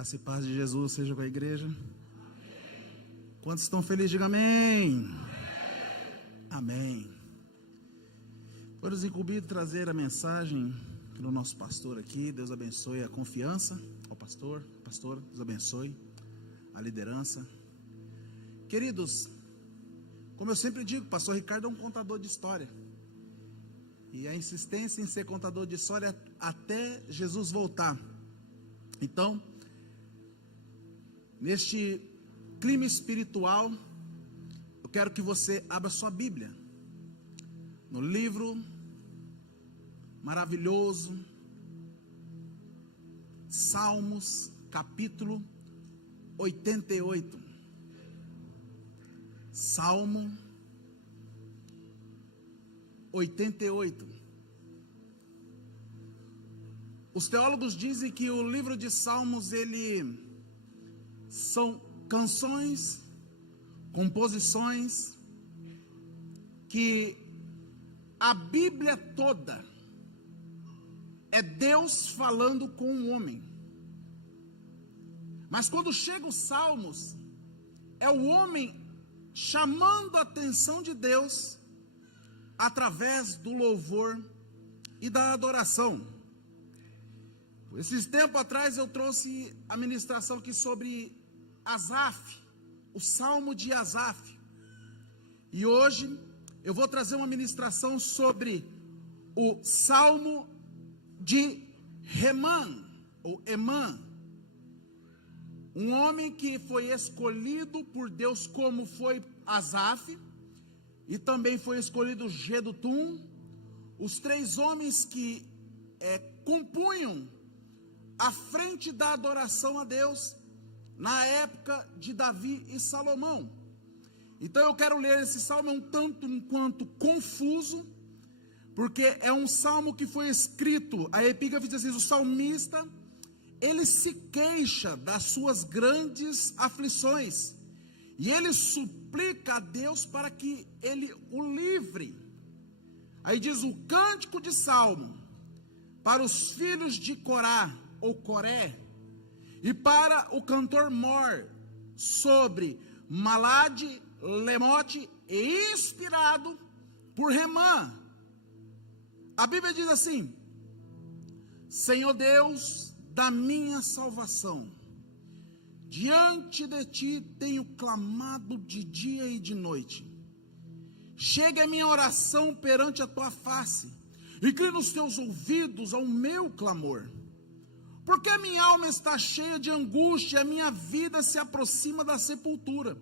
Graça e paz de Jesus seja com a igreja. Quantos estão felizes, diga amém. Amém. Foi nos incumbido trazer a mensagem do nosso pastor aqui. Deus abençoe a confiança ao pastor. Pastor, Deus abençoe a liderança. Queridos, como eu sempre digo, o pastor Ricardo é um contador de história. E a insistência em ser contador de história até Jesus voltar. Então, neste clima espiritual, eu quero que você abra sua Bíblia no livro maravilhoso, Salmos, capítulo 88. Salmo 88. Os teólogos dizem que o livro de Salmos, ele são canções, composições, que a Bíblia toda é Deus falando com o homem. Mas quando chega os Salmos, é o homem chamando a atenção de Deus através do louvor e da adoração. Esses tempos atrás eu trouxe a ministração aqui sobre Asaf, o Salmo de Asaf. E hoje eu vou trazer uma ministração sobre o Salmo de Hemã, ou Emã. Um homem que foi escolhido por Deus, como foi Asaf, e também foi escolhido Jedutum, os três homens que compunham a frente da adoração a Deus na época de Davi e Salomão. Então eu quero ler esse salmo, é um tanto quanto confuso, porque é um salmo que foi escrito, a epígrafe diz assim: o salmista, ele se queixa das suas grandes aflições, e ele suplica a Deus para que ele o livre. Aí diz o cântico de salmo para os filhos de Corá, ou Coré, e para o cantor Mor, sobre Malade, Lemote, e inspirado por Hemã. A Bíblia diz assim: Senhor Deus da minha salvação, diante de ti tenho clamado de dia e de noite. Chega a minha oração perante a tua face, inclina os teus ouvidos ao meu clamor. Porque a minha alma está cheia de angústia, a minha vida se aproxima da sepultura.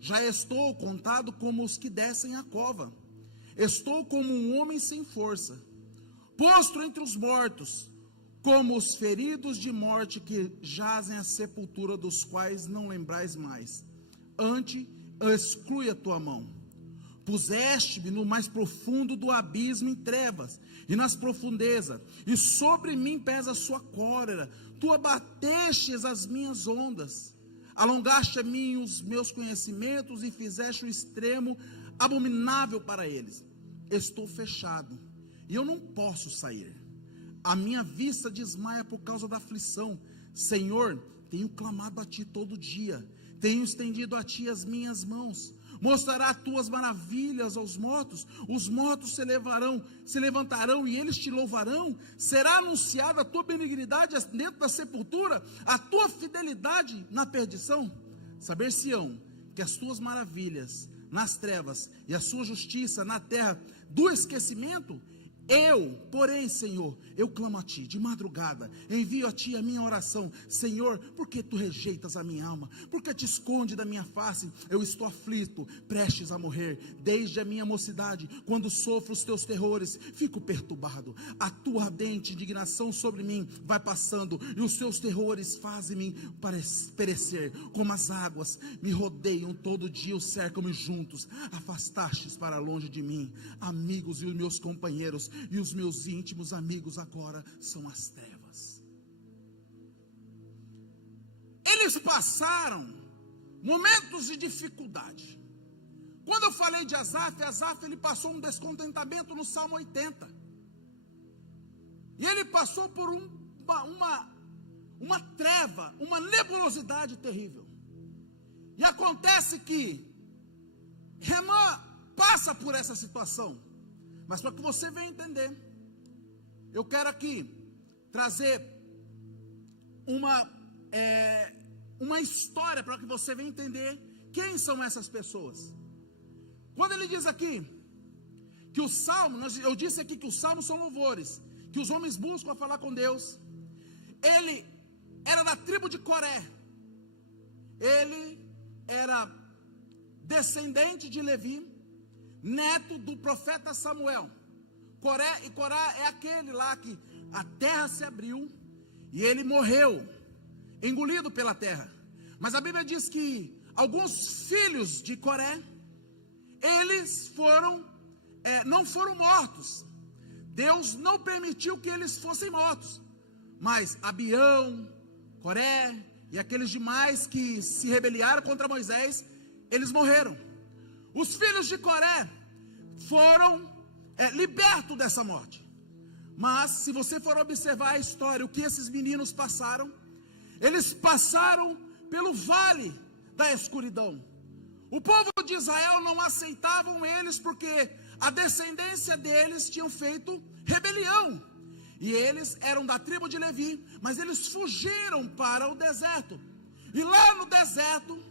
Já estou contado como os que descem a cova. Estou como um homem sem força, posto entre os mortos, como os feridos de morte que jazem à sepultura, dos quais não lembrais mais. Antes, exclui a tua mão. Puseste-me no mais profundo do abismo, em trevas e nas profundezas, e sobre mim pesa a sua cólera. Tu abatestes as minhas ondas, alongaste a mim os meus conhecimentos, e fizeste o extremo abominável para eles. Estou fechado, e eu não posso sair. A minha vista desmaia por causa da aflição. Senhor, tenho clamado a ti todo dia, tenho estendido a ti as minhas mãos. Mostrará tuas maravilhas aos mortos, os mortos se levantarão e eles te louvarão. Será anunciada a tua benignidade dentro da sepultura, a tua fidelidade na perdição. Saber-se-ão que as tuas maravilhas nas trevas e a sua justiça na terra do esquecimento. Eu, porém, Senhor, eu clamo a ti de madrugada, envio a ti a minha oração. Senhor, por que tu rejeitas a minha alma? Por que te esconde da minha face? Eu estou aflito, prestes a morrer. Desde a minha mocidade, quando sofro os teus terrores, fico perturbado. A tua ardente indignação sobre mim vai passando, e os teus terrores fazem-me perecer. Como as águas me rodeiam todo dia, os cercam-me juntos. Afastastes para longe de mim amigos e os meus companheiros, e os meus íntimos amigos agora são as trevas. Eles passaram momentos de dificuldade. Quando eu falei de Asaf, ele passou um descontentamento no Salmo 80. E ele passou por uma treva, uma nebulosidade terrível. E acontece que Remã passa por essa situação. Mas para que você venha entender, eu quero aqui trazer uma história para que você venha entender quem são essas pessoas. Quando ele diz aqui que o salmo, eu disse aqui que os salmos são louvores, que os homens buscam a falar com Deus. Ele era da tribo de Coré. Ele era descendente de Levi, neto do profeta Samuel. Coré é aquele lá que a terra se abriu e ele morreu, engolido pela terra. Mas a Bíblia diz que alguns filhos de Coré, eles não foram mortos. Deus não permitiu que eles fossem mortos. Mas Abião, Coré e aqueles demais que se rebelaram contra Moisés, eles morreram. Os filhos de Coré foram libertos dessa morte. Mas se você for observar a história, o que esses meninos passaram, eles passaram pelo vale da escuridão. O povo de Israel não aceitavam eles porque a descendência deles tinham feito rebelião. E eles eram da tribo de Levi, mas eles fugiram para o deserto. E lá no deserto,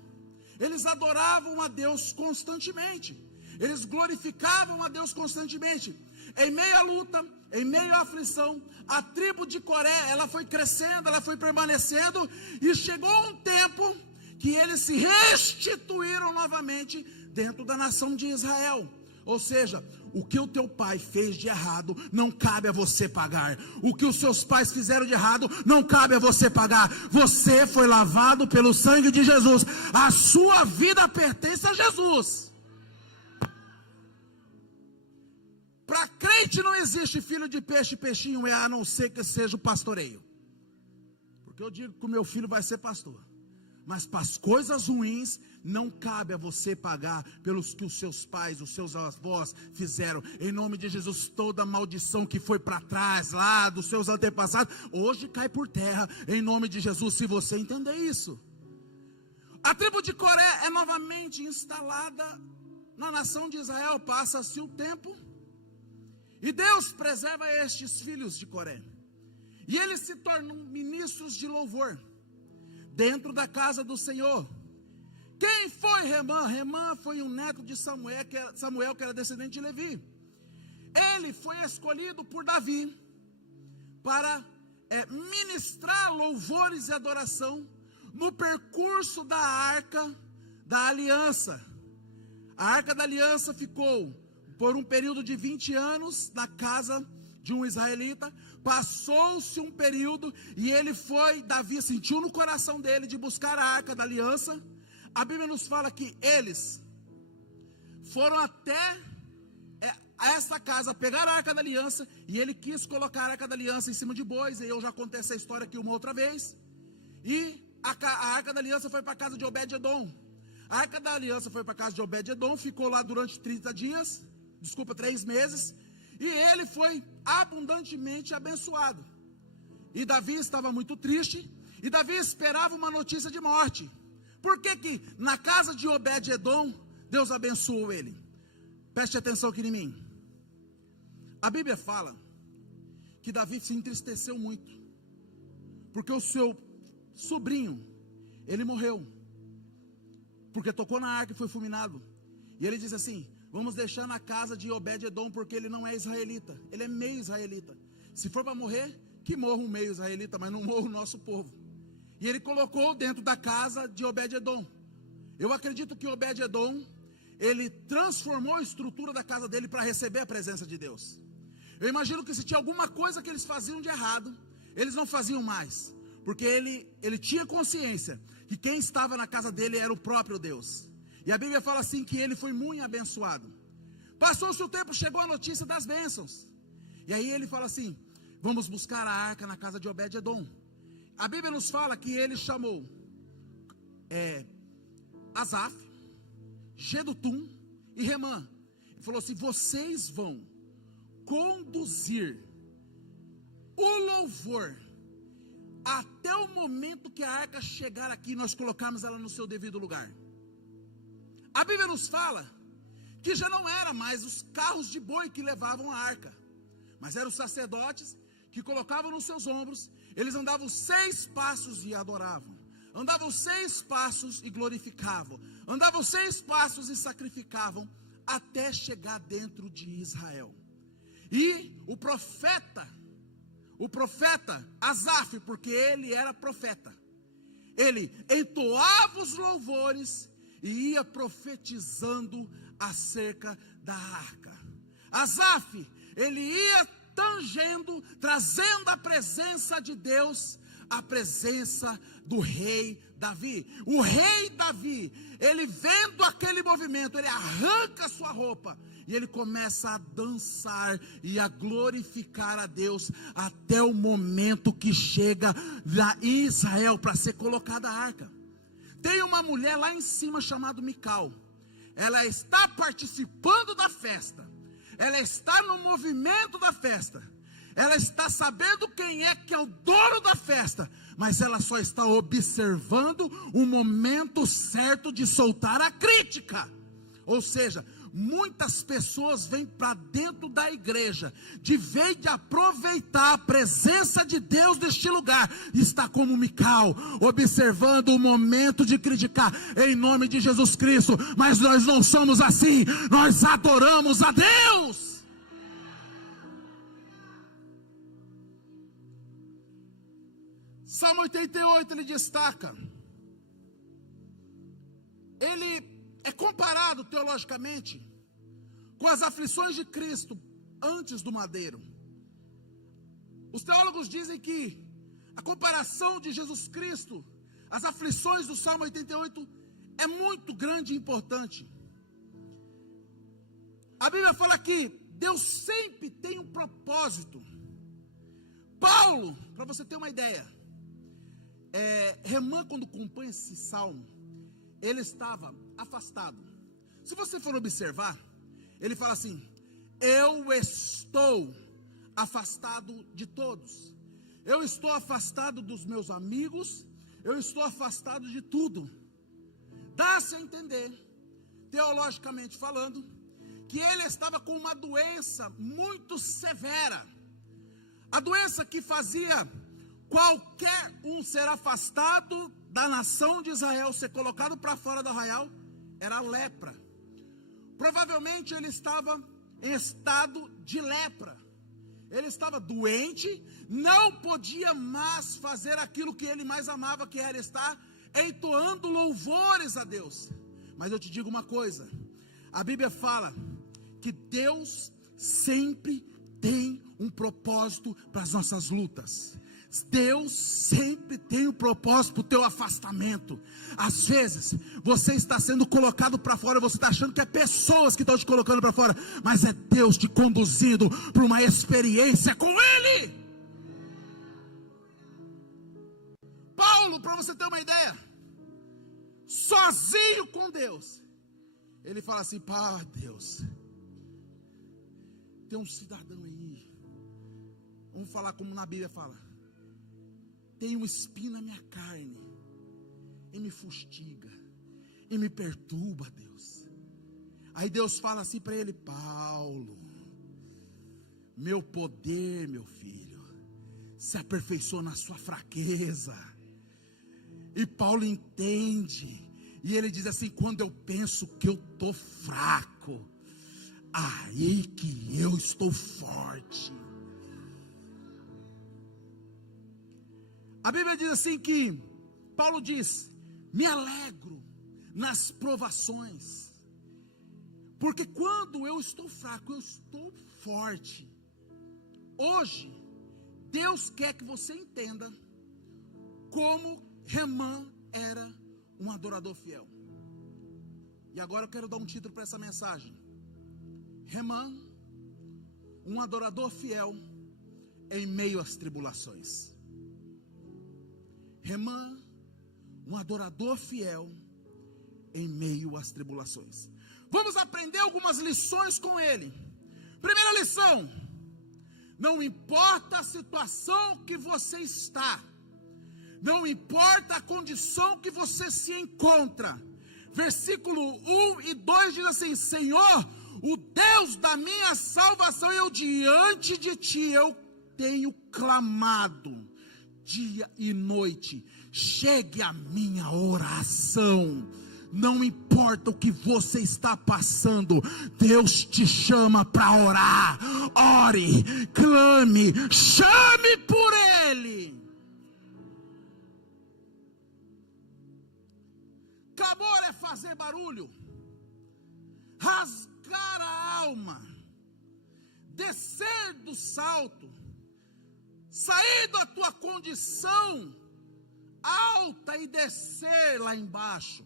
eles adoravam a Deus constantemente. Eles glorificavam a Deus constantemente. Em meio à luta, em meio à aflição, a tribo de Coré, ela foi crescendo, ela foi permanecendo, e chegou um tempo que eles se restituíram novamente dentro da nação de Israel. Ou seja, o que o teu pai fez de errado, não cabe a você pagar. O que os seus pais fizeram de errado, não cabe a você pagar. Você foi lavado pelo sangue de Jesus. A sua vida pertence a Jesus. Para crente não existe filho de peixe e peixinho, a não ser que seja o pastoreio. Porque eu digo que o meu filho vai ser pastor. Mas para as coisas ruins, não cabe a você pagar pelos que os seus pais, os seus avós fizeram. Em nome de Jesus, toda maldição que foi para trás, lá dos seus antepassados, hoje cai por terra, em nome de Jesus, se você entender isso. A tribo de Coré é novamente instalada na nação de Israel, passa-se o tempo, e Deus preserva estes filhos de Coré, e eles se tornam ministros de louvor, dentro da casa do Senhor. Quem foi Remã? Remã foi um neto de Samuel, que era descendente de Levi. Ele foi escolhido por Davi para ministrar louvores e adoração no percurso da Arca da Aliança. A Arca da Aliança ficou por um período de 20 anos na casa de um israelita. Passou-se um período e Davi sentiu no coração dele de buscar a Arca da Aliança. A Bíblia nos fala que eles foram até essa casa, pegaram a Arca da Aliança, e ele quis colocar a Arca da Aliança em cima de bois, e eu já contei essa história aqui uma outra vez. E a Arca da Aliança foi para a casa de Obed-Edom. A Arca da Aliança foi para a casa de Obed-Edom, ficou lá durante 3 meses, e ele foi abundantemente abençoado. E Davi estava muito triste, e Davi esperava uma notícia de morte. Por que que na casa de Obed-Edom, Deus abençoou ele? Preste atenção aqui em mim. A Bíblia fala que Davi se entristeceu muito, porque o seu sobrinho, ele morreu, porque tocou na arca e foi fulminado. E ele diz assim: vamos deixar na casa de Obed-Edom, porque ele não é israelita, ele é meio israelita. Se for para morrer, que morra um meio israelita, mas não morra o nosso povo. E ele colocou dentro da casa de Obed-Edom. Eu acredito que Obed-Edom, ele transformou a estrutura da casa dele para receber a presença de Deus. Eu imagino que se tinha alguma coisa que eles faziam de errado, eles não faziam mais, porque ele tinha consciência que quem estava na casa dele era o próprio Deus. E a Bíblia fala assim que ele foi muito abençoado. Passou-se o tempo, chegou a notícia das bênçãos. E aí ele fala assim: vamos buscar a arca na casa de Obed-Edom. A Bíblia nos fala que ele chamou Asaf, Gedutum e Remã. Ele falou assim: vocês vão conduzir o louvor até o momento que a arca chegar aqui, nós colocarmos ela no seu devido lugar. A Bíblia nos fala que já não era mais os carros de boi que levavam a arca, mas eram os sacerdotes que colocavam nos seus ombros. Eles andavam 6 passos e adoravam, andavam 6 passos e glorificavam, andavam 6 passos e sacrificavam, até chegar dentro de Israel. E o profeta Asaf, porque ele era profeta, ele entoava os louvores e ia profetizando acerca da arca. Asaf, ele ia tangendo, trazendo a presença de Deus, a presença do rei Davi. O rei Davi, ele vendo aquele movimento, ele arranca a sua roupa e ele começa a dançar e a glorificar a Deus, até o momento que chega lá em Israel para ser colocada a arca. Tem uma mulher lá em cima chamada Mical. Ela está participando da festa, ela está no movimento da festa, ela está sabendo quem é que é o dono da festa, mas ela só está observando o momento certo de soltar a crítica. Ou seja, muitas pessoas vêm para dentro da igreja, de vez de aproveitar a presença de Deus neste lugar, está como Mical, observando o momento de criticar, em nome de Jesus Cristo. Mas nós não somos assim, nós adoramos a Deus. Salmo 88 ele destaca, ele é comparado teologicamente com as aflições de Cristo antes do madeiro. Os teólogos dizem que a comparação de Jesus Cristo, as aflições do Salmo 88 é muito grande e importante. A Bíblia fala que Deus sempre tem um propósito. Paulo, para você ter uma ideia, Remã, quando compõe esse salmo, ele estava afastado. Se você for observar, ele fala assim: eu estou afastado de todos, eu estou afastado dos meus amigos, eu estou afastado de tudo. Dá-se a entender, teologicamente falando, que ele estava com uma doença muito severa, a doença que fazia qualquer um ser afastado da nação de Israel, ser colocado para fora do arraial, era a lepra. Provavelmente ele estava em estado de lepra, ele estava doente, não podia mais fazer aquilo que ele mais amava, que era estar entoando louvores a Deus. Mas eu te digo uma coisa, a Bíblia fala que Deus sempre tem um propósito para as nossas lutas. Deus sempre tem um propósito para o teu afastamento. Às vezes você está sendo colocado para fora, você está achando que é pessoas que estão te colocando para fora, mas é Deus te conduzindo para uma experiência com Ele. Paulo, para você ter uma ideia, sozinho com Deus, ele fala assim: pá, Deus, tem um cidadão aí, vamos falar como na Bíblia fala, tem um espinho na minha carne, e me fustiga, e me perturba, Deus. Aí Deus fala assim para ele: Paulo, meu poder, meu filho, se aperfeiçoa na sua fraqueza. E Paulo entende, e ele diz assim: quando eu penso que eu estou fraco, aí que eu estou forte. A Bíblia diz assim que, Paulo diz: me alegro nas provações, porque quando eu estou fraco, eu estou forte. Hoje, Deus quer que você entenda como Remã era um adorador fiel. E agora eu quero dar um título para essa mensagem: Remã, um adorador fiel em meio às tribulações. Remã, um adorador fiel em meio às tribulações. Vamos aprender algumas lições com ele. Primeira lição: não importa a situação que você está, Não importa a condição que você se encontra. Versículo 1 e 2 diz assim: Senhor, o Deus da minha salvação, eu diante de ti eu tenho clamado dia e noite, chegue a minha oração. Não importa o que você está passando, Deus te chama para orar. Ore, clame, chame por Ele. Clamor é fazer barulho, rasgar a alma, descer do salto, sair da tua condição alta e descer lá embaixo,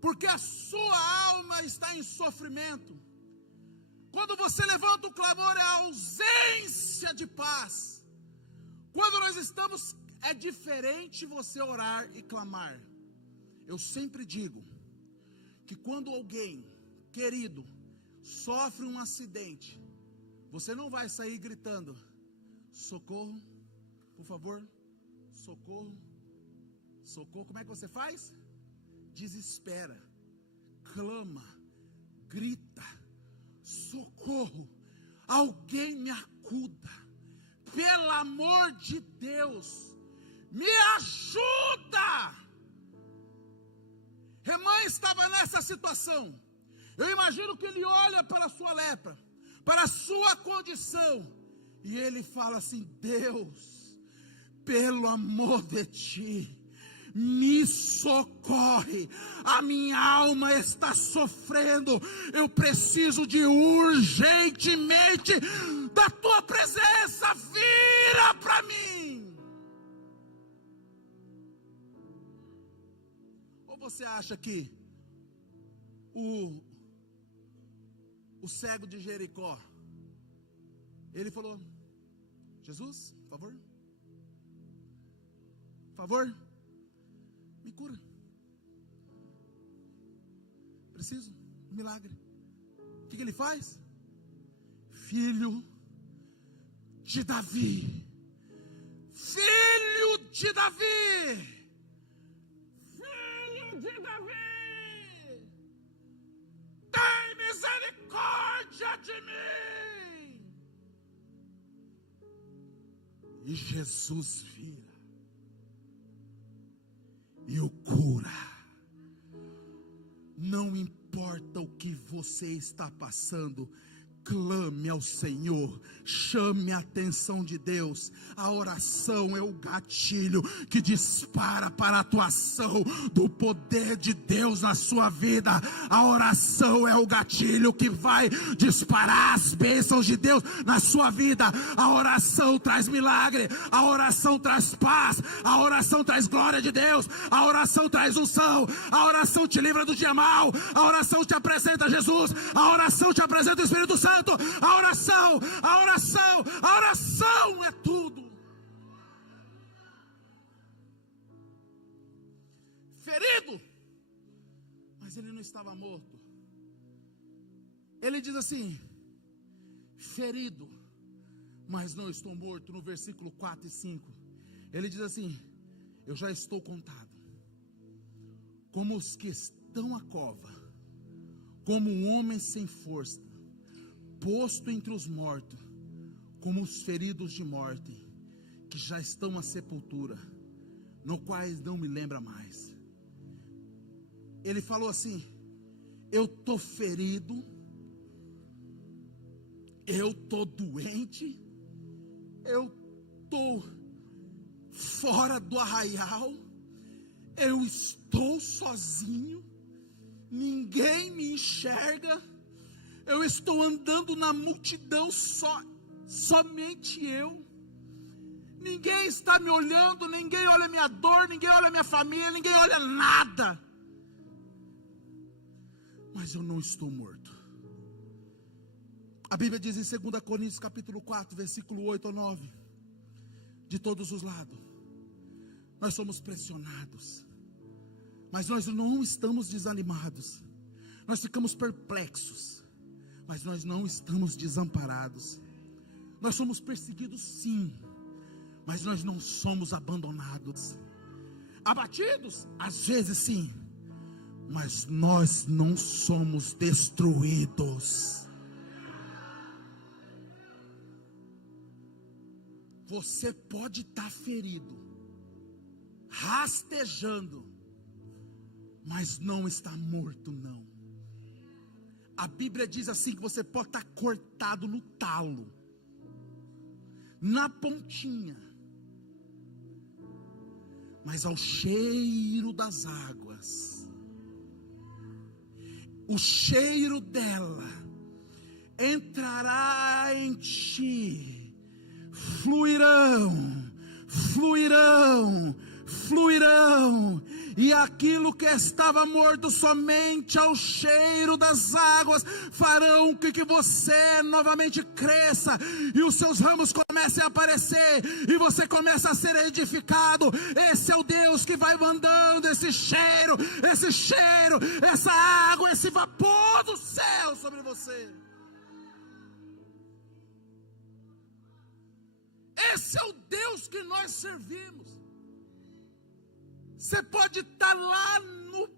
porque a sua alma está em sofrimento. Quando você levanta o clamor, é a ausência de paz. Quando nós estamos, é diferente você orar e clamar. Eu sempre digo que quando alguém querido sofre um acidente, você não vai sair gritando: socorro, por favor, socorro, socorro. Como é que você faz? Desespera, clama, grita: socorro, alguém me acuda, pelo amor de Deus, me ajuda. Remã estava nessa situação. Eu imagino que ele olha para a sua lepra, para a sua condição, e ele fala assim: Deus, pelo amor de ti, me socorre, a minha alma está sofrendo, eu preciso de urgentemente da tua presença, vira para mim. Ou você acha que o cego de Jericó, ele falou: Jesus, por favor, me cura, preciso de um milagre. O que ele faz? Filho de Davi, filho de Davi, filho de Davi, tem misericórdia de mim. E Jesus vira e o cura. Não importa o que você está passando, clame ao Senhor, chame a atenção de Deus. A oração é o gatilho que dispara para a atuação do poder de Deus na sua vida. A oração é o gatilho que vai disparar as bênçãos de Deus na sua vida. A oração traz milagre, a oração traz paz, a oração traz glória de Deus, a oração traz unção, a oração te livra do dia mau, a oração te apresenta Jesus, a oração te apresenta o Espírito Santo. A oração é tudo. Ferido, mas ele não estava morto. Ele diz assim: ferido, mas não estou morto. No versículo 4 e 5, ele diz assim: eu já estou contado como os que estão à cova, como um homem sem força, posto entre os mortos, como os feridos de morte, que já estão na sepultura, no quais não me lembra mais. Ele falou assim: eu estou ferido, eu estou doente, eu estou fora do arraial, eu estou sozinho, ninguém me enxerga, eu estou andando na multidão somente eu. Ninguém está me olhando, ninguém olha a minha dor, ninguém olha a minha família, ninguém olha nada. Mas eu não estou morto. A Bíblia diz em 2 Coríntios capítulo 4, versículo 8 ou 9: de todos os lados nós somos pressionados, mas nós não estamos desanimados. Nós ficamos perplexos, mas nós não estamos desamparados. Nós somos perseguidos sim, mas nós não somos abandonados. Abatidos, às vezes sim, mas nós não somos destruídos. Você pode estar ferido, rastejando, mas não está morto, não. A Bíblia diz assim, que você pode estar cortado no talo, na pontinha, mas ao cheiro das águas, o cheiro dela entrará em ti, fluirão, e aquilo que estava morto somente ao cheiro das águas farão com que você novamente cresça, e os seus ramos comecem a aparecer, e você começa a ser edificado. Esse é o Deus que vai mandando esse cheiro, essa água, esse vapor do céu sobre você. Esse é o Deus que nós servimos. Você pode estar lá no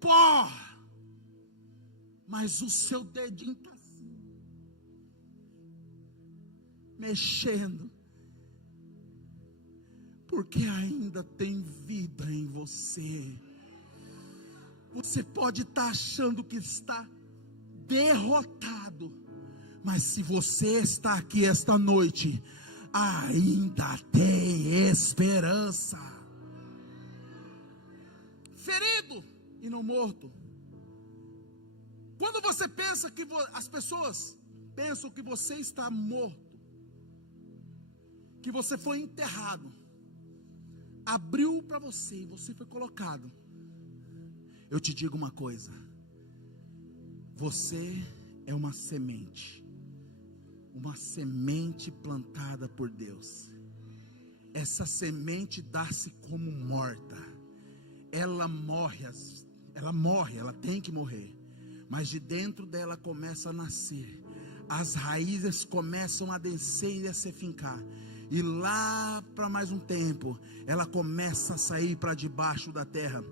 pó, mas o seu dedinho está assim, mexendo, porque ainda tem vida em você. Você pode estar achando que está derrotado, mas se você está aqui esta noite, ainda tem esperança. Ferido e não morto. Quando você pensa que as pessoas pensam que você está morto, que você foi enterrado, abriu para você e você foi colocado, eu te digo uma coisa: você é uma semente plantada por Deus. Essa semente dá-se como morta. Ela morre, ela tem que morrer, mas de dentro dela começa a nascer, as raízes começam a descer e a se fincar, e lá para mais um tempo, ela começa a sair para debaixo da terra.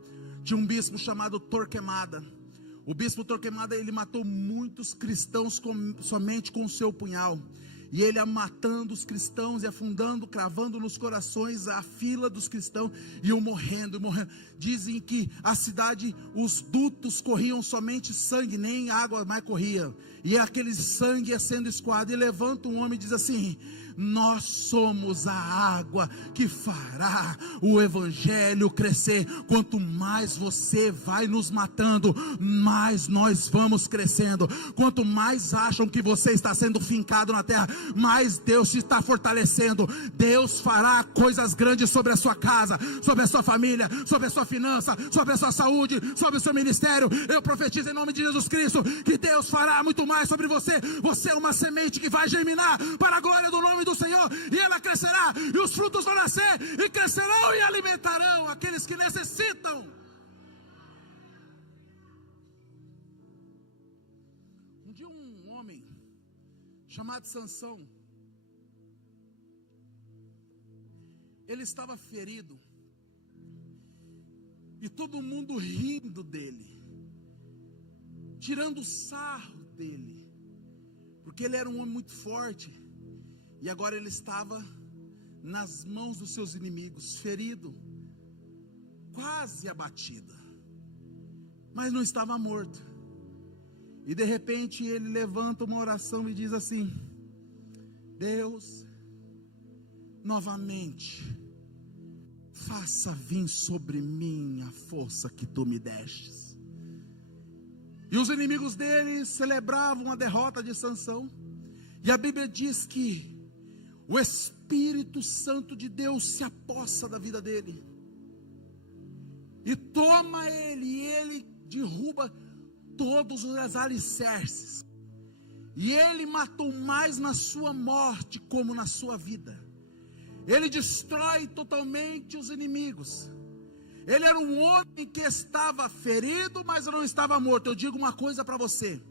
Tinha um bispo chamado Torquemada. O bispo Torquemada, ele matou muitos cristãos somente com o seu punhal. E ele ia matando os cristãos e afundando, cravando nos corações a fila dos cristãos, e iam morrendo. Dizem que a cidade, os dutos corriam somente sangue, nem água mais corria. E aquele sangue ia sendo escoado. E levanta um homem e diz assim: nós somos a água que fará o evangelho crescer. Quanto mais você vai nos matando, mais nós vamos crescendo. Quanto mais acham que você está sendo fincado na terra, mais Deus te está fortalecendo. Deus fará coisas grandes sobre a sua casa, sobre a sua família, sobre a sua finança, sobre a sua saúde, sobre o seu ministério. Eu profetizo em nome de Jesus Cristo que Deus fará muito mais sobre você. Você é uma semente que vai germinar para a glória do nome do Senhor, e ela crescerá, e os frutos vão nascer, e crescerão e alimentarão aqueles que necessitam. Um dia um homem chamado Sansão, ele estava ferido, e todo mundo rindo dele, tirando sarro dele, porque ele era um homem muito forte, e agora ele estava nas mãos dos seus inimigos, ferido, quase abatido, mas não estava morto. E de repente ele levanta uma oração e diz assim: Deus, novamente, faça vir sobre mim a força que tu me destes. E os inimigos dele celebravam a derrota de Sansão. E a Bíblia diz que o Espírito Santo de Deus se apossa da vida dele, e toma ele, e ele derruba todos os alicerces. E ele matou mais na sua morte como na sua vida. Ele destrói totalmente os inimigos. Ele era um homem que estava ferido, mas não estava morto. Eu digo uma coisa para você: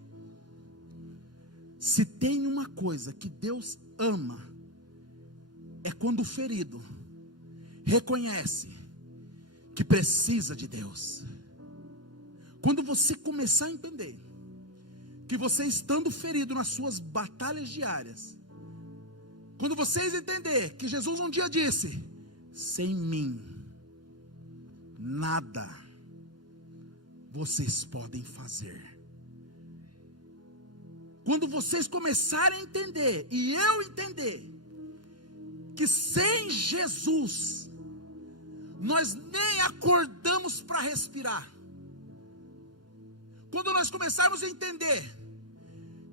se tem uma coisa que Deus ama, é quando o ferido reconhece que precisa de Deus, quando você começar a entender que você estando ferido nas suas batalhas diárias, quando vocês entenderem que Jesus um dia disse: sem mim, nada vocês podem fazer. Quando vocês começarem a entender, e eu entender, que sem Jesus, nós nem acordamos para respirar. Quando nós começarmos a entender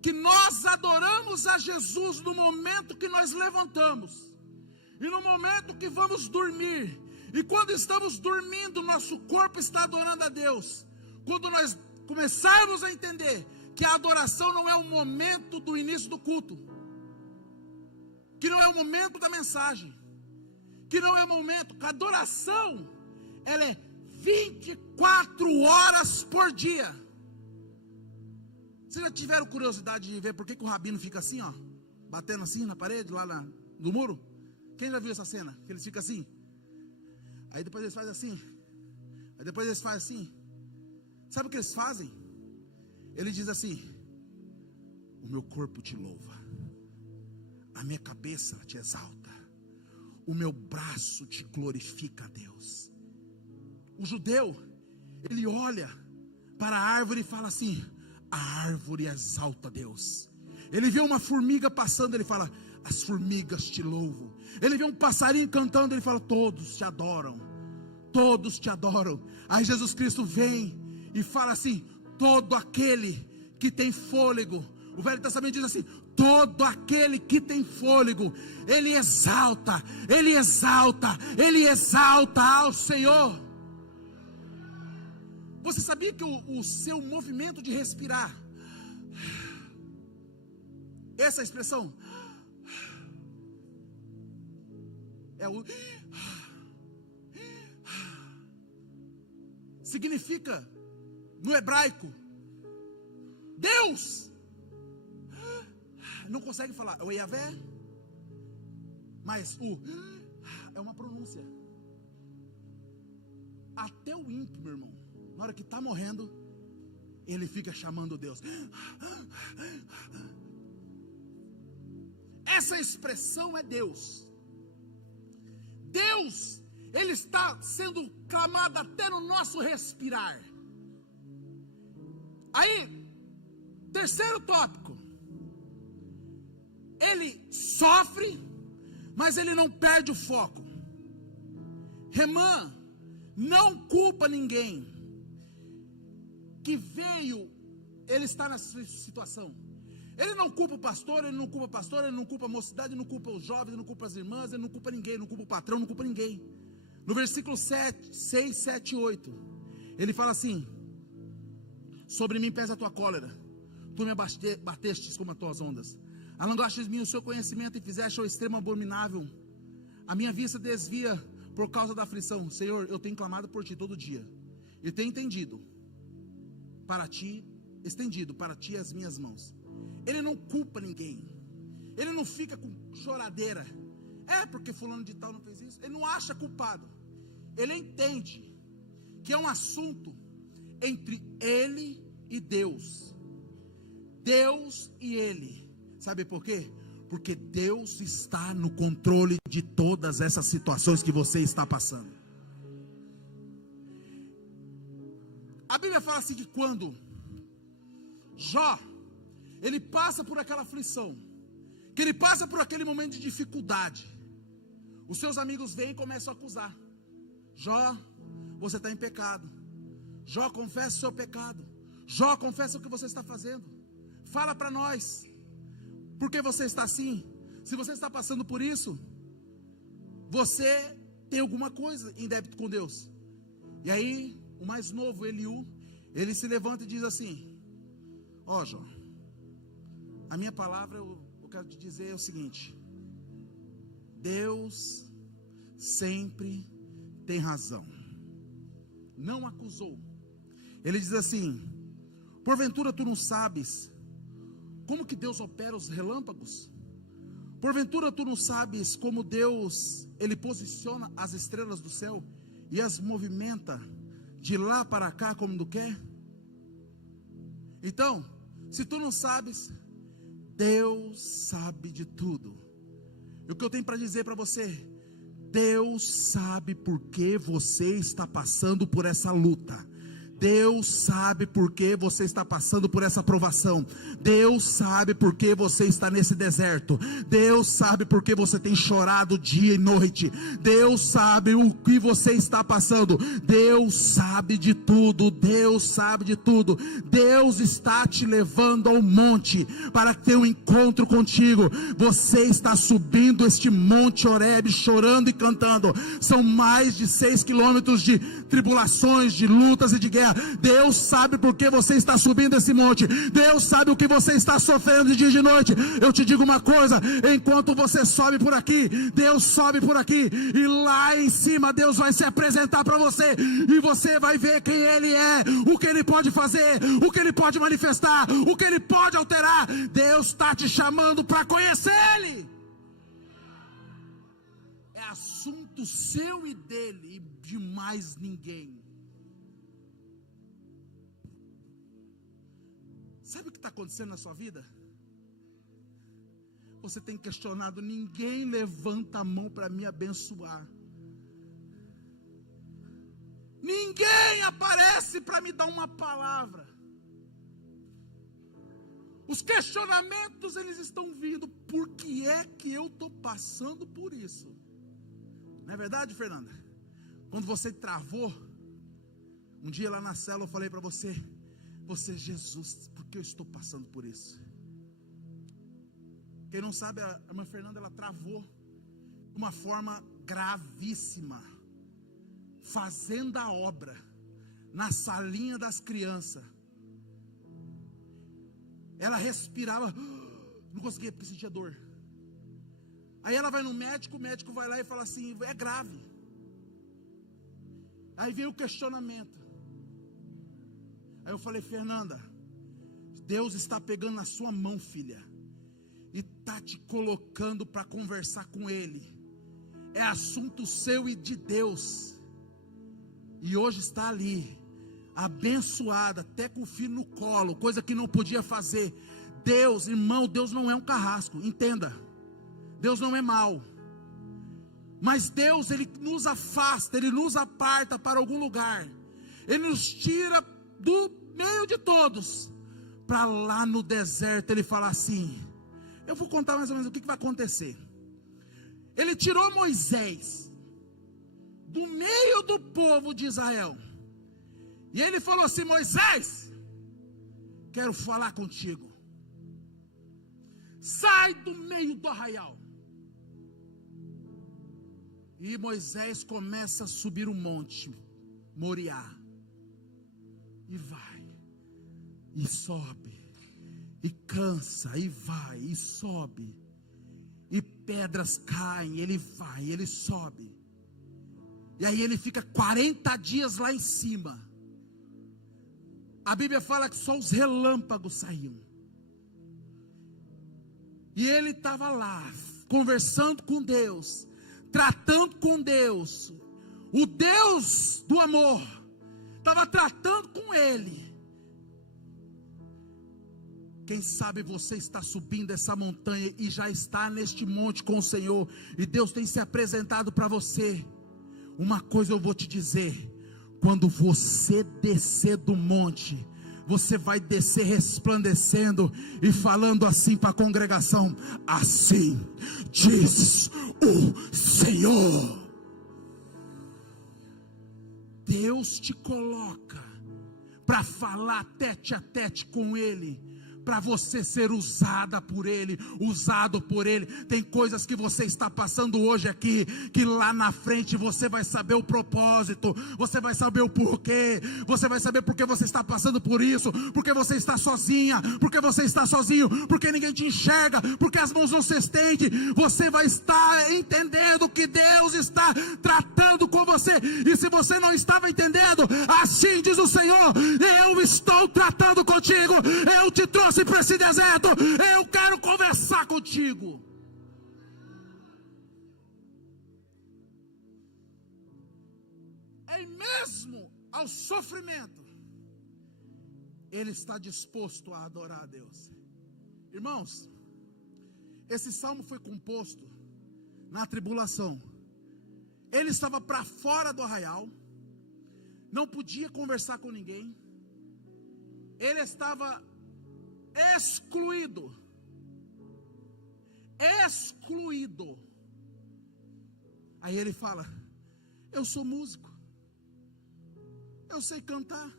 que nós adoramos a Jesus no momento que nós levantamos, e no momento que vamos dormir, e quando estamos dormindo, nosso corpo está adorando a Deus. Quando nós começarmos a entender que a adoração não é o momento do início do culto, que não é o momento da mensagem, que não é o momento, que a adoração, ela é 24 horas por dia. Vocês já tiveram curiosidade de ver por que o rabino fica assim, ó, batendo assim na parede, lá no muro? Quem já viu essa cena? Que eles ficam assim, aí depois eles fazem assim, aí depois eles fazem assim. Sabe o que eles fazem? Ele diz assim: o meu corpo te louva, a minha cabeça te exalta, o meu braço te glorifica a Deus. O judeu, ele olha para a árvore e fala assim: a árvore exalta a Deus. Ele vê uma formiga passando, ele fala: as formigas te louvam. Ele vê um passarinho cantando, ele fala: todos te adoram, todos te adoram. Aí Jesus Cristo vem e fala assim: todo aquele que tem fôlego. O Velho Testamento diz assim: todo aquele que tem fôlego, ele exalta, ele exalta, ele exalta ao Senhor. Você sabia que o seu movimento de respirar, essa expressão, é o significa no hebraico, Deus. Não consegue falar o Yahvé, mas o é uma pronúncia. Até o ímpio, meu irmão, na hora que está morrendo, ele fica chamando Deus. Essa expressão é Deus. Deus, ele está sendo clamado até no nosso respirar. Aí, terceiro tópico, ele sofre, mas ele não perde o foco. Remã não culpa ninguém que veio, ele está nessa situação. Ele não culpa o pastor, ele não culpa a pastora, ele não culpa a mocidade, ele não culpa os jovens, ele não culpa as irmãs, ele não culpa ninguém, ele não culpa o patrão, não culpa ninguém. No versículo 6, 7 e 8, ele fala assim: sobre mim pesa a tua cólera, tu me abatestes como as tuas ondas, alongastes-me o seu conhecimento e fizeste ao extremo abominável, a minha vista desvia por causa da aflição. Senhor, eu tenho clamado por ti todo dia, e tenho estendido para ti as minhas mãos. Ele não culpa ninguém, ele não fica com choradeira, porque fulano de tal não fez isso. Ele não acha culpado, ele entende que é um assunto entre ele e Deus, Deus e ele. Sabe por quê? Porque Deus está no controle de todas essas situações que você está passando. A Bíblia fala assim que quando Jó, ele passa por aquela aflição, que ele passa por aquele momento de dificuldade, os seus amigos vêm e começam a acusar: Jó, você está em pecado. Jó, confessa o seu pecado. Jó, confessa o que você está fazendo. Fala para nós, por que você está assim? Se você está passando por isso, você tem alguma coisa em débito com Deus. E aí, o mais novo, Eliú, ele se levanta e diz assim: ó, Jó, a minha palavra, eu quero te dizer é o seguinte: Deus sempre tem razão. Não acusou. Ele diz assim: porventura tu não sabes como que Deus opera os relâmpagos? Porventura tu não sabes como Deus, Ele posiciona as estrelas do céu e as movimenta de lá para cá como tu quer? Então, se tu não sabes, Deus sabe de tudo. E o que eu tenho para dizer para você: Deus sabe por que você está passando por essa luta. Deus sabe por que você está passando por essa provação. Deus sabe por que você está nesse deserto. Deus sabe por que você tem chorado dia e noite. Deus sabe o que você está passando. Deus sabe de tudo. Deus sabe de tudo. Deus está te levando ao monte para ter um encontro contigo. Você está subindo este monte Horebe, chorando e cantando. São mais de 6 quilômetros de tribulações, de lutas e de guerra. Deus sabe por que você está subindo esse monte. Deus sabe o que você está sofrendo de dia e de noite. Eu te digo uma coisa: enquanto você sobe por aqui, Deus sobe por aqui, e lá em cima Deus vai se apresentar para você, e você vai ver quem Ele é, o que Ele pode fazer, o que Ele pode manifestar, o que Ele pode alterar. Deus está te chamando para conhecer Ele. É assunto seu e dele, e de mais ninguém. Sabe o que está acontecendo na sua vida? Você tem questionado: ninguém levanta a mão para me abençoar, ninguém aparece para me dar uma palavra. Os questionamentos, eles estão vindo: por que é que eu estou passando por isso? Não é verdade, Fernanda? Quando você travou, um dia lá na célula eu falei para você: Jesus, por que eu estou passando por isso? Quem não sabe, a irmã Fernanda, ela travou de uma forma gravíssima, fazendo a obra na salinha das crianças. Ela respirava, não conseguia porque sentia dor. Aí ela vai no médico, o médico vai lá e fala assim: é grave. Aí vem o questionamento. Aí eu falei: Fernanda, Deus está pegando na sua mão, filha, e está te colocando para conversar com Ele. É assunto seu e de Deus. E hoje está ali, abençoada, até com o filho no colo, coisa que não podia fazer. Deus, irmão, Deus não é um carrasco, entenda. Deus não é mau. Mas Deus, Ele nos afasta, Ele nos aparta para algum lugar. Ele nos tira do meio de todos, para lá no deserto Ele falar assim. Eu vou contar mais ou menos o que vai acontecer. Ele tirou Moisés do meio do povo de Israel, e Ele falou assim: Moisés, quero falar contigo. Sai do meio do arraial. E Moisés começa a subir o monte Moriá. E vai, e sobe, e cansa, e vai, e sobe, e pedras caem, ele vai, ele sobe, e aí ele fica 40 dias lá em cima. A Bíblia fala que só os relâmpagos saíam, e ele estava lá, conversando com Deus, tratando com Deus, o Deus do amor, estava tratando com ele. Quem sabe você está subindo essa montanha e já está neste monte com o Senhor, e Deus tem se apresentado para você. Uma coisa eu vou te dizer: quando você descer do monte, você vai descer resplandecendo e falando assim para a congregação: assim diz o Senhor. Deus te coloca para falar tete a tete com Ele, para você ser usada por Ele, usado por Ele. Tem coisas que você está passando hoje aqui, que lá na frente você vai saber o propósito, você vai saber o porquê, você vai saber porque você está passando por isso, porque você está sozinha, porque você está sozinho, porque ninguém te enxerga, porque as mãos não se estendem. Você vai estar entendendo que Deus está tratando com você, e se você não estava entendendo, assim diz o Senhor: eu estou tratando contigo, eu te trouxe para esse deserto, eu quero conversar contigo. em mesmo ao sofrimento, ele está disposto a adorar a Deus. Irmãos, esse salmo foi composto na tribulação. Ele estava para fora do arraial, não podia conversar com ninguém, ele estava excluído. Aí ele fala: eu sou músico, eu sei cantar,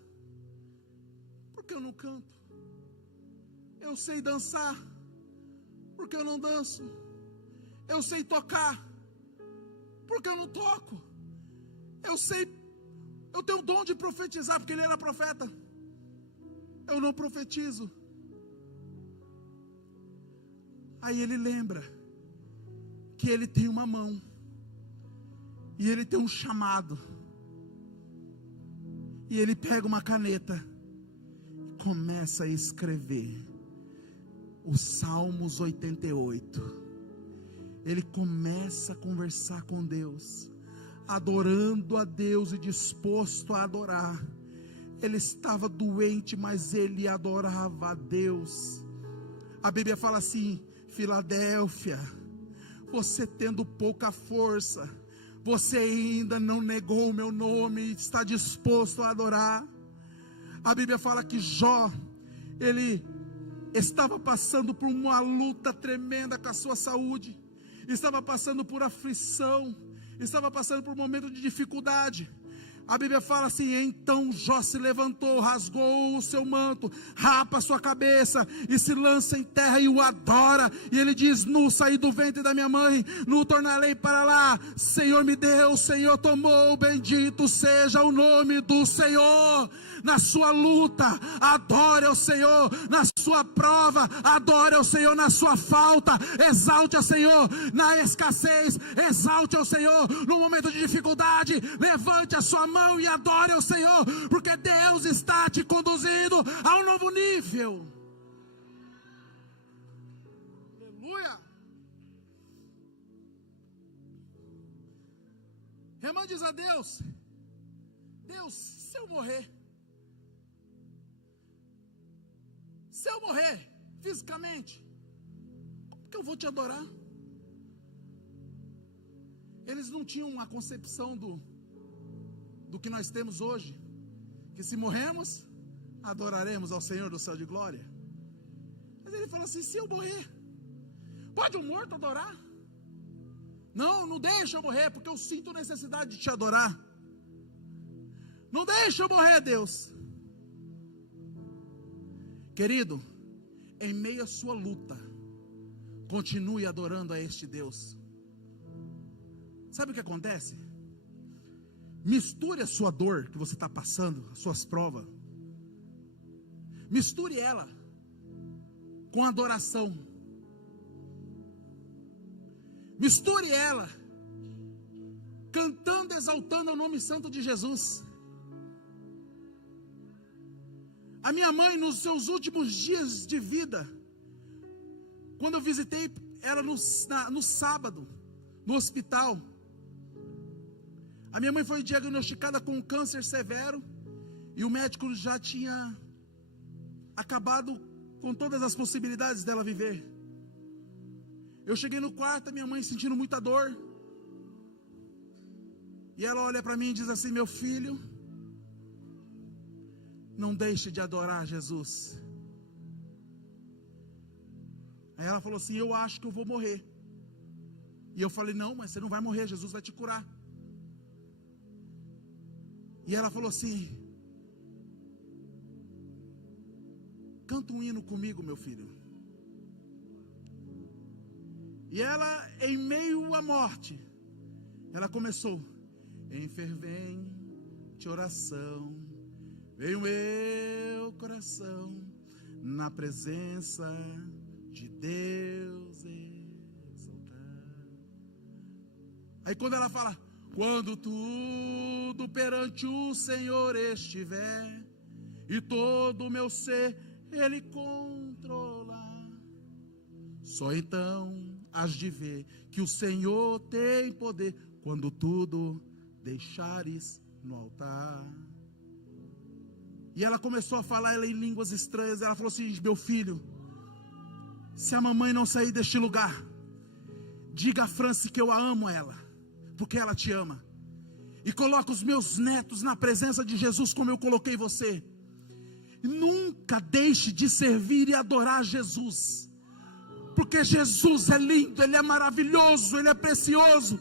por que eu não canto? Eu sei dançar, por que eu não danço? Eu sei tocar, por que eu não toco? Eu tenho o dom de profetizar, porque ele era profeta, eu não profetizo. Aí ele lembra que ele tem uma mão, e ele tem um chamado, e ele pega uma caneta e começa a escrever os Salmos 88. Ele começa a conversar com Deus, adorando a Deus e disposto a adorar. Ele estava doente, mas ele adorava a Deus. A Bíblia fala assim: Filadélfia, você tendo pouca força, você ainda não negou o meu nome e está disposto a adorar. A Bíblia fala que Jó, ele estava passando por uma luta tremenda com a sua saúde, estava passando por aflição, estava passando por um momento de dificuldade. A Bíblia fala assim: então Jó se levantou, rasgou o seu manto, rapa a sua cabeça e se lança em terra e o adora. E ele diz: nu saí do ventre da minha mãe, nu tornarei para lá. Senhor me deu, Senhor tomou, bendito seja o nome do Senhor. Na sua luta, adore ao Senhor. Na sua prova, adore ao Senhor. Na sua falta, exalte ao Senhor. Na escassez, exalte ao Senhor. No momento de dificuldade, levante a sua mão e adore ao Senhor, porque Deus está te conduzindo a um novo nível. Aleluia. Remã diz a Deus: Deus, se eu morrer fisicamente, como que eu vou te adorar? Eles não tinham uma concepção do que nós temos hoje, que se morremos, adoraremos ao Senhor do céu de glória. Mas ele falou assim: se eu morrer, pode um morto adorar? Não deixa eu morrer, porque eu sinto necessidade de te adorar. Não deixa eu morrer, Deus. Querido, em meio à sua luta, continue adorando a este Deus. Sabe o que acontece? Misture a sua dor que você está passando, as suas provas, misture ela com adoração, misture ela cantando, exaltando o nome santo de Jesus. A minha mãe, nos seus últimos dias de vida, quando eu visitei ela no sábado, no hospital, a minha mãe foi diagnosticada com um câncer severo, e o médico já tinha acabado com todas as possibilidades dela viver. Eu cheguei no quarto, a minha mãe sentindo muita dor, e ela olha para mim e diz assim: meu filho, não deixe de adorar Jesus. Aí ela falou assim: eu acho que eu vou morrer. E eu falei: não, mas você não vai morrer, Jesus vai te curar. E ela falou assim: canta um hino comigo, meu filho. E ela, em meio à morte, ela começou: em fervente oração, veio o meu coração na presença de Deus exaltar. Aí quando ela fala: quando tudo perante o Senhor estiver, e todo o meu ser Ele controlar, só então hás de ver que o Senhor tem poder, quando tudo deixares no altar. E ela começou a falar ela em línguas estranhas. Ela falou assim: meu filho, se a mamãe não sair deste lugar, diga a Franci que eu a amo ela, porque ela te ama. E coloca os meus netos na presença de Jesus como eu coloquei você. Nunca deixe de servir e adorar Jesus, porque Jesus é lindo, Ele é maravilhoso, Ele é precioso,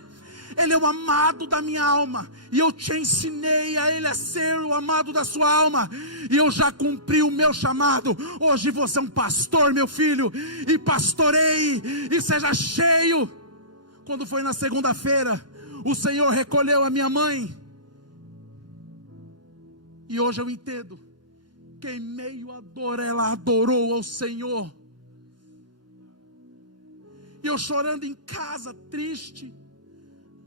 Ele é o amado da minha alma, e eu te ensinei a Ele a ser o amado da sua alma, e eu já cumpri o meu chamado. Hoje você é um pastor, meu filho, e pastoreie, e seja cheio. Quando foi na segunda-feira, o Senhor recolheu a minha mãe, e hoje eu entendo que em meio à dor ela adorou ao Senhor. E eu chorando em casa, triste,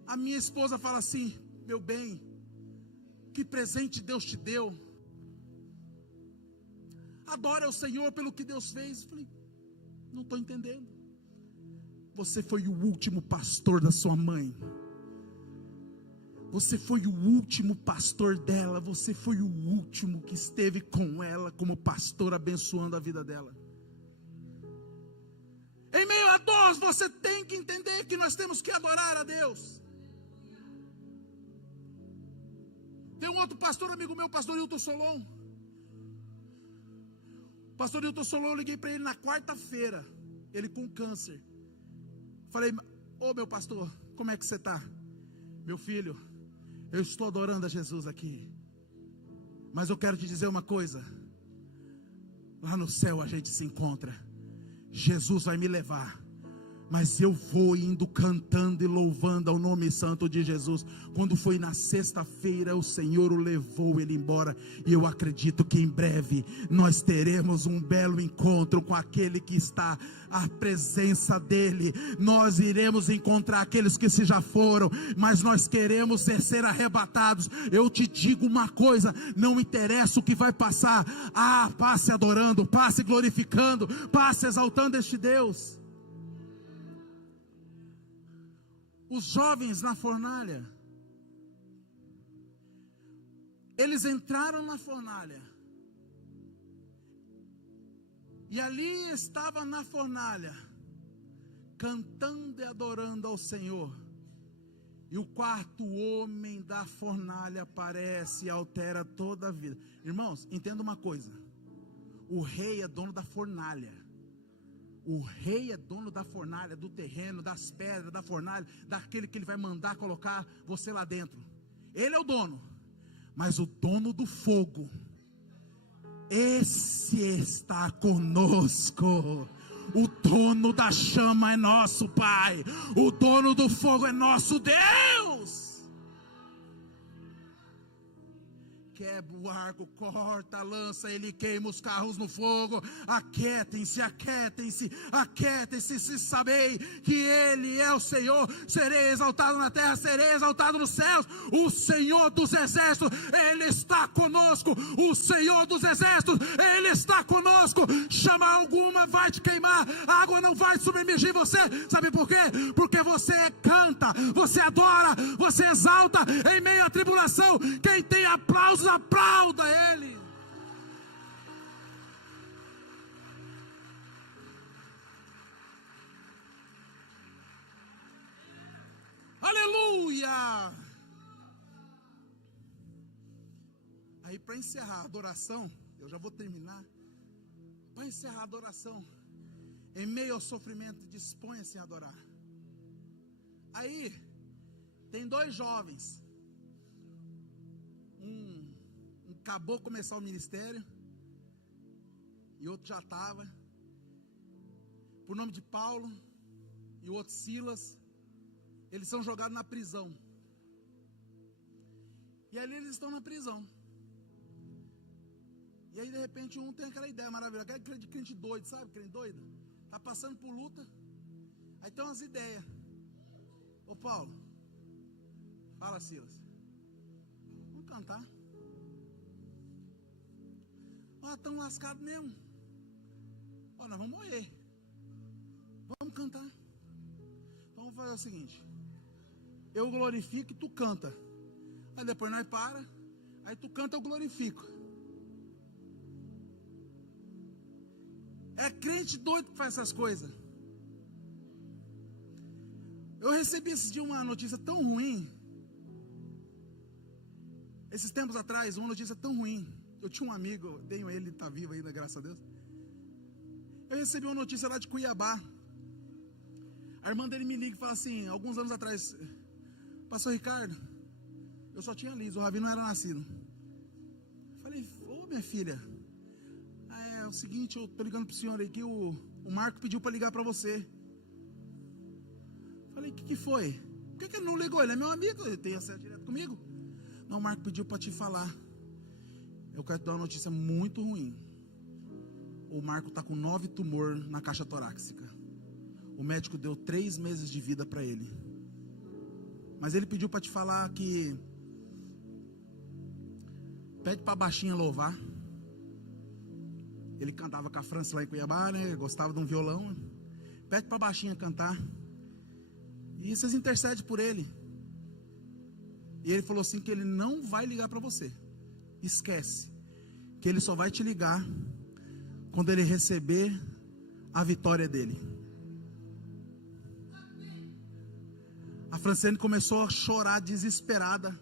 a minha esposa fala assim: meu bem, que presente Deus te deu, adora o Senhor pelo que Deus fez. Eu falei: não estou entendendo. Você foi o último pastor da sua mãe, você foi o último pastor dela, você foi o último que esteve com ela como pastor, abençoando a vida dela. Em meio a dor, você tem que entender que nós temos que adorar a Deus. Tem um outro pastor, amigo meu, pastor Hilton Solon. Pastor Hilton Solon, eu liguei para ele na quarta-feira, ele com câncer. Falei: ô meu pastor, como é que você está? Meu filho, eu estou adorando a Jesus aqui, mas eu quero te dizer uma coisa: lá no céu a gente se encontra, Jesus vai me levar, mas eu vou indo cantando e louvando ao nome santo de Jesus. Quando foi na sexta-feira, o Senhor o levou ele embora, e eu acredito que em breve nós teremos um belo encontro com aquele que está à presença dele. Nós iremos encontrar aqueles que se já foram, mas nós queremos ser arrebatados. Eu te digo uma coisa: não interessa o que vai passar, passe adorando, passe glorificando, passe exaltando este Deus. Os jovens na fornalha, eles entraram na fornalha, e ali estava na fornalha, cantando e adorando ao Senhor. E o quarto homem da fornalha aparece e altera toda a vida. Irmãos, entenda uma coisa: o rei é dono da fornalha. O rei é dono da fornalha, do terreno, das pedras, da fornalha, daquele que ele vai mandar colocar você lá dentro. Ele é o dono. Mas o dono do fogo, esse está conosco. O dono da chama é nosso Pai. O dono do fogo é nosso Deus. Quebra o arco, corta a lança, ele queima os carros no fogo. Aquietem-se, aquietem-se, aquietem-se, se sabei que ele é o Senhor. Serei exaltado na terra, serei exaltado nos céus. O Senhor dos exércitos, ele está conosco. O Senhor dos exércitos, ele está conosco. Chama alguma vai te queimar, a água não vai submergir você. Sabe por quê? Porque você canta, você adora, você exalta em meio à tribulação. Quem tem aplausos, aplauda ele. Aleluia. Aí, para encerrar a adoração, eu já vou terminar. Para encerrar a adoração, em meio ao sofrimento, disponha-se a adorar. Aí tem dois jovens, um acabou de começar o ministério e outro já estava, por nome de Paulo, e o outro Silas. Eles são jogados na prisão, e ali eles estão na prisão. E aí de repente um tem aquela ideia maravilhosa, aquele crente doido, sabe, crente doido, está passando por luta, aí tem umas ideias. Ô Paulo, fala Silas, vamos cantar. Estão lascados mesmo. Nós vamos morrer. Vamos cantar. Então vamos fazer o seguinte: eu glorifico e tu canta. Aí depois nós para. Aí tu canta, eu glorifico. É crente doido que faz essas coisas. Eu recebi esse dia uma notícia tão ruim. Esses tempos atrás, uma notícia tão ruim. Eu tinha um amigo, tenho ele, está vivo ainda, graças a Deus. Eu recebi uma notícia lá de Cuiabá. A irmã dele me liga e fala assim, alguns anos atrás: pastor Ricardo, eu só tinha liso, o Ravi não era nascido. Falei: ô minha filha, é o seguinte, eu estou ligando para o senhor aí que o Marco pediu para ligar para você. Falei: o que foi? Por que ele não ligou? Ele é meu amigo, ele tem acesso direto comigo. Não, o Marco pediu para te falar. Eu quero te dar uma notícia muito ruim. O Marco está com 9 tumores na caixa torácica. O médico deu 3 meses de vida para ele. Mas ele pediu para te falar que pede para a baixinha louvar. Ele cantava com a França lá em Cuiabá, né? Gostava de um violão. Pede para a baixinha cantar. E vocês intercedem por ele. E ele falou assim que ele não vai ligar para você. Esquece. Que ele só vai te ligar quando ele receber a vitória dele. A Francine começou a chorar desesperada.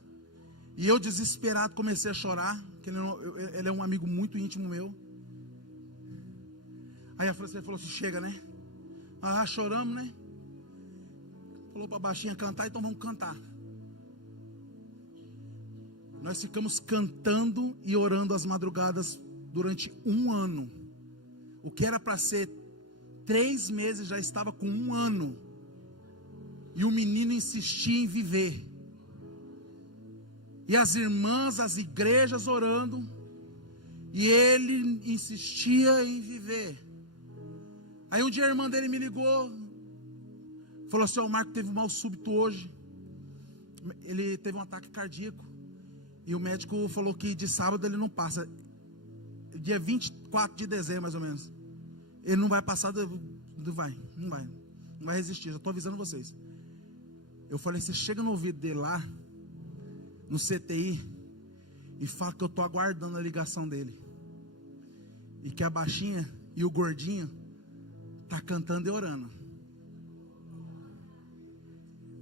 E eu desesperado comecei a chorar. Porque ele é um amigo muito íntimo meu. Aí a Francine falou assim: chega, né? Ah, choramos, né? Falou para a baixinha cantar, então vamos cantar. Nós ficamos cantando e orando às madrugadas durante 1 ano. O que era para ser 3 meses já estava com 1 ano. E o menino insistia em viver. E as irmãs, as igrejas orando. E ele insistia em viver. Aí um dia a irmã dele me ligou. Falou assim: o Marco teve um mal súbito hoje. Ele teve um ataque cardíaco. E o médico falou que de sábado ele não passa. Dia 24 de dezembro, mais ou menos. Ele não vai passar, não vai resistir, já estou avisando vocês. Eu falei: você chega no ouvido dele lá, no CTI, e fala que eu estou aguardando a ligação dele. E que a baixinha e o gordinho tá cantando e orando.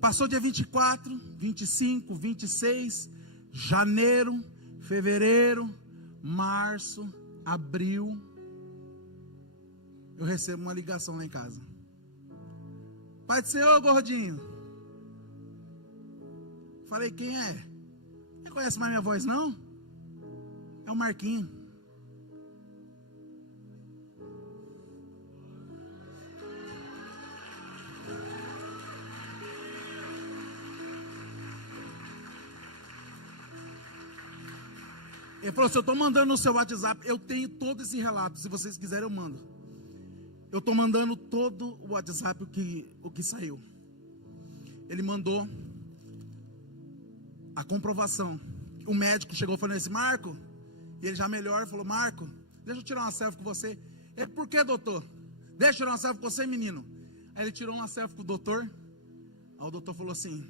Passou dia 24, 25, 26, janeiro, fevereiro, março, abril. Eu recebo uma ligação lá em casa. Pai do Senhor, gordinho. Falei: quem é? Não conhece mais minha voz, não? É o Marquinho. Ele falou assim: eu estou mandando no seu WhatsApp. Eu tenho todo esse relato. Se vocês quiserem, eu mando. Eu estou mandando todo o WhatsApp o que saiu. Ele mandou a comprovação. O médico chegou falando assim: Marco. E ele já melhor falou: Marco, deixa eu tirar uma selfie com você. Ele: por que, doutor? Deixa eu tirar uma selfie com você, menino. Aí ele tirou uma selfie com o doutor. Aí o doutor falou assim: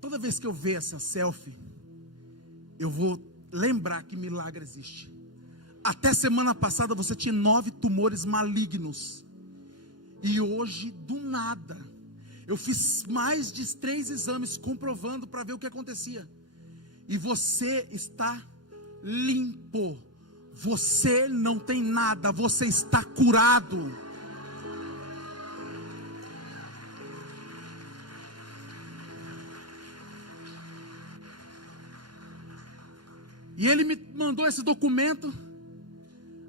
toda vez que eu ver essa selfie, eu vou lembrar que milagre existe. Até semana passada você tinha 9 tumores malignos. E hoje, do nada, eu fiz mais de 3 exames comprovando para ver o que acontecia. E você está limpo. Você não tem nada, você está curado. E ele me mandou esse documento.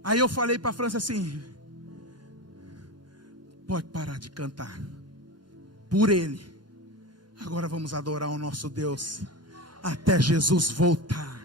Aí eu falei para a França assim: pode parar de cantar por ele. Agora vamos adorar o nosso Deus até Jesus voltar.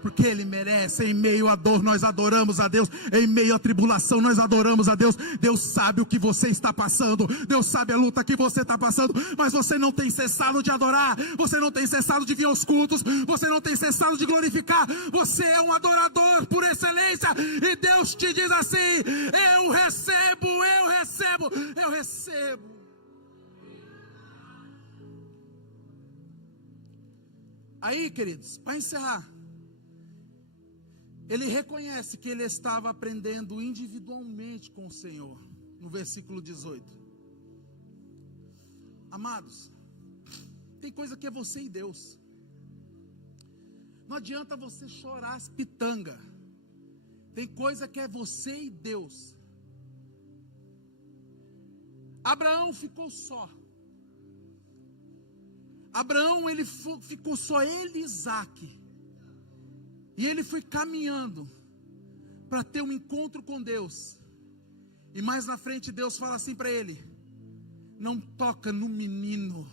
Porque Ele merece. Em meio à dor nós adoramos a Deus. Em meio à tribulação nós adoramos a Deus. Deus sabe o que você está passando. Deus sabe a luta que você está passando. Mas você não tem cessado de adorar. Você não tem cessado de vir aos cultos. Você não tem cessado de glorificar. Você é um adorador por excelência. E Deus te diz assim: eu recebo, eu recebo, eu recebo. Aí, queridos, para encerrar, ele reconhece que ele estava aprendendo individualmente com o Senhor, no versículo 18. Amados, tem coisa que é você e Deus. Não adianta você chorar as pitangas. Tem coisa que é você e Deus. Abraão ficou só. Abraão, ficou só ele e Isaac. E ele foi caminhando para ter um encontro com Deus. E mais na frente Deus fala assim para ele: não toca no menino.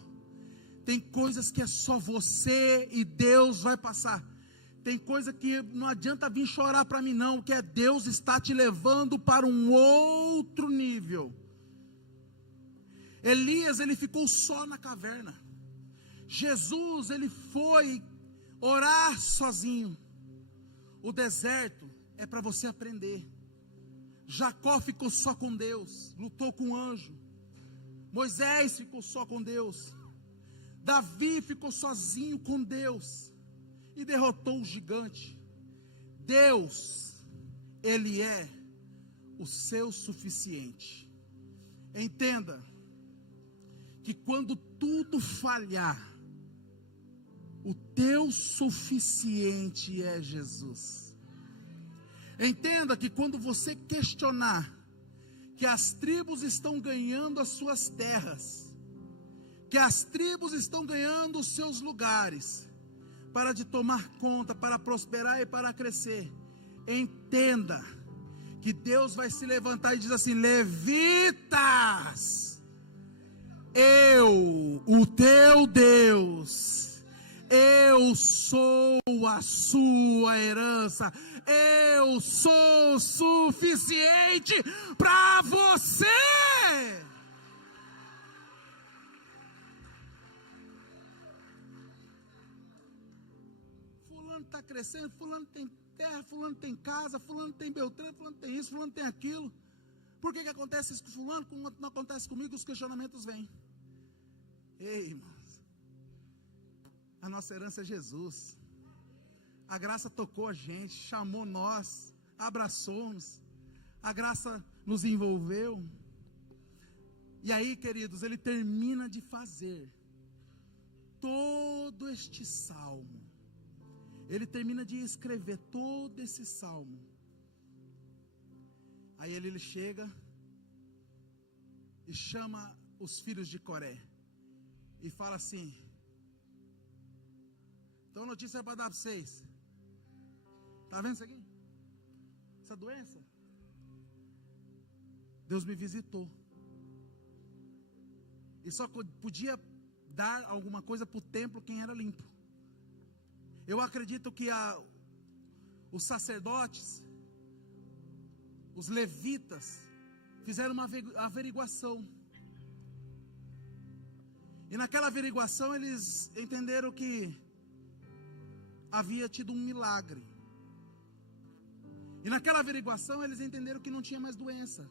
Tem coisas que é só você e Deus vai passar. Tem coisa que não adianta vir chorar para mim não, que é Deus está te levando para um outro nível. Elias, ele ficou só na caverna. Jesus, ele foi orar sozinho. O deserto é para você aprender. Jacó ficou só com Deus, lutou com o anjo. Moisés ficou só com Deus. Davi ficou sozinho com Deus e derrotou o gigante. Deus, ele é o seu suficiente. Entenda que quando tudo falhar, o teu suficiente é Jesus. Entenda que quando você questionar que as tribos estão ganhando as suas terras, que as tribos estão ganhando os seus lugares, para de tomar conta, para prosperar e para crescer, entenda que Deus vai se levantar e diz assim: levitas, eu, o teu Deus, eu sou a sua herança, eu sou suficiente para você. Fulano está crescendo, fulano tem terra, fulano tem casa, fulano tem Beltrano, fulano tem isso, fulano tem aquilo. Por que acontece isso com fulano, quando não acontece comigo? Os questionamentos vêm. Ei, irmãos, a nossa herança é Jesus. A graça tocou a gente, chamou nós, abraçou-nos, a graça nos envolveu. E aí, queridos, ele termina de fazer todo este salmo. Ele termina de escrever todo esse salmo. Aí ele chega e chama os filhos de Coré e fala assim: então a notícia é para dar para vocês. Está vendo isso aqui? Essa doença? Deus me visitou. E só podia dar alguma coisa para o templo quem era limpo. Eu acredito que os sacerdotes, os levitas, fizeram uma averiguação. E naquela averiguação eles entenderam que havia tido um milagre. E naquela averiguação eles entenderam que não tinha mais doença.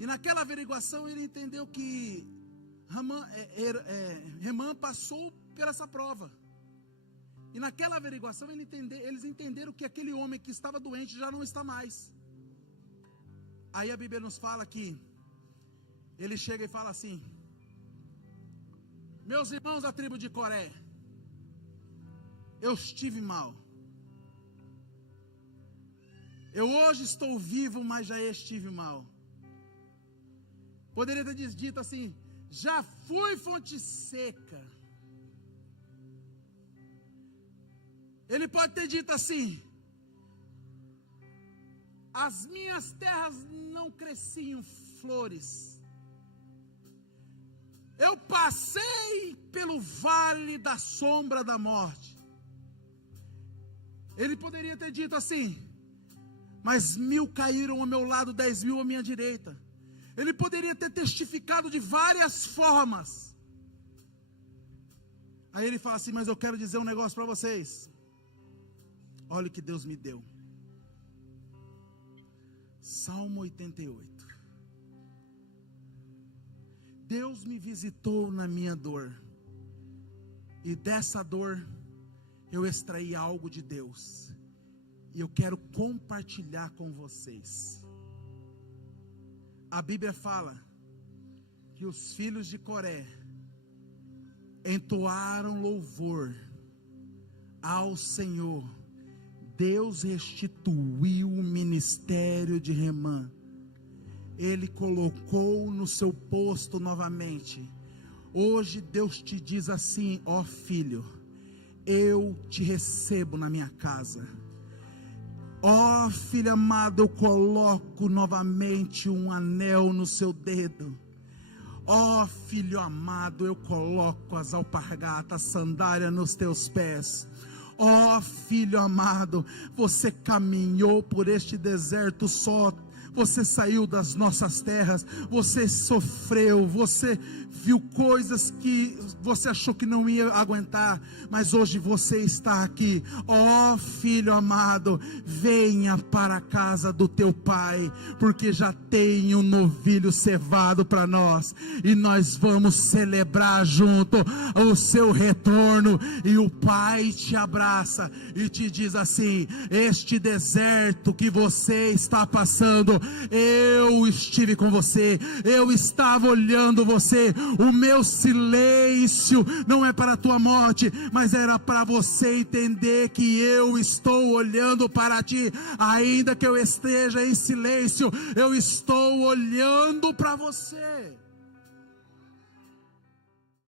E naquela averiguação ele entendeu que Remã passou por essa prova. E naquela averiguação eles entenderam que aquele homem que estava doente já não está mais. Aí a Bíblia nos fala que ele chega e fala assim: meus irmãos da tribo de Coré, eu estive mal. Eu hoje estou vivo, mas já estive mal. Poderia ter dito assim: já fui fonte seca. Ele pode ter dito assim: as minhas terras não cresciam flores. Eu passei pelo vale da sombra da morte. Ele poderia ter dito assim: mas 1000 caíram ao meu lado, 10.000 à minha direita. Ele poderia ter testificado de várias formas. Aí ele fala assim: mas eu quero dizer um negócio para vocês. Olha o que Deus me deu. Salmo 88. Deus me visitou na minha dor. E dessa dor, eu extraí algo de Deus. E eu quero compartilhar com vocês. A Bíblia fala que os filhos de Coré entoaram louvor ao Senhor. Deus restituiu o ministério de Remã. Ele colocou no seu posto novamente. Hoje Deus te diz assim: ó filho, eu te recebo na minha casa. Ó filho amado, eu coloco novamente um anel no seu dedo. Ó filho amado, eu coloco as alpargatas, sandália nos teus pés. Ó filho amado, você caminhou por este deserto só. Você saiu das nossas terras, você sofreu, você viu coisas que você achou que não ia aguentar, mas hoje você está aqui. Ó filho amado, venha para a casa do teu pai, porque já tem um novilho cevado para nós, e nós vamos celebrar junto o seu retorno. E o pai te abraça e te diz assim: este deserto que você está passando, eu estive com você, eu estava olhando você. O meu silêncio não é para a tua morte, mas era para você entender que eu estou olhando para ti. Ainda que eu esteja em silêncio, eu estou olhando para você.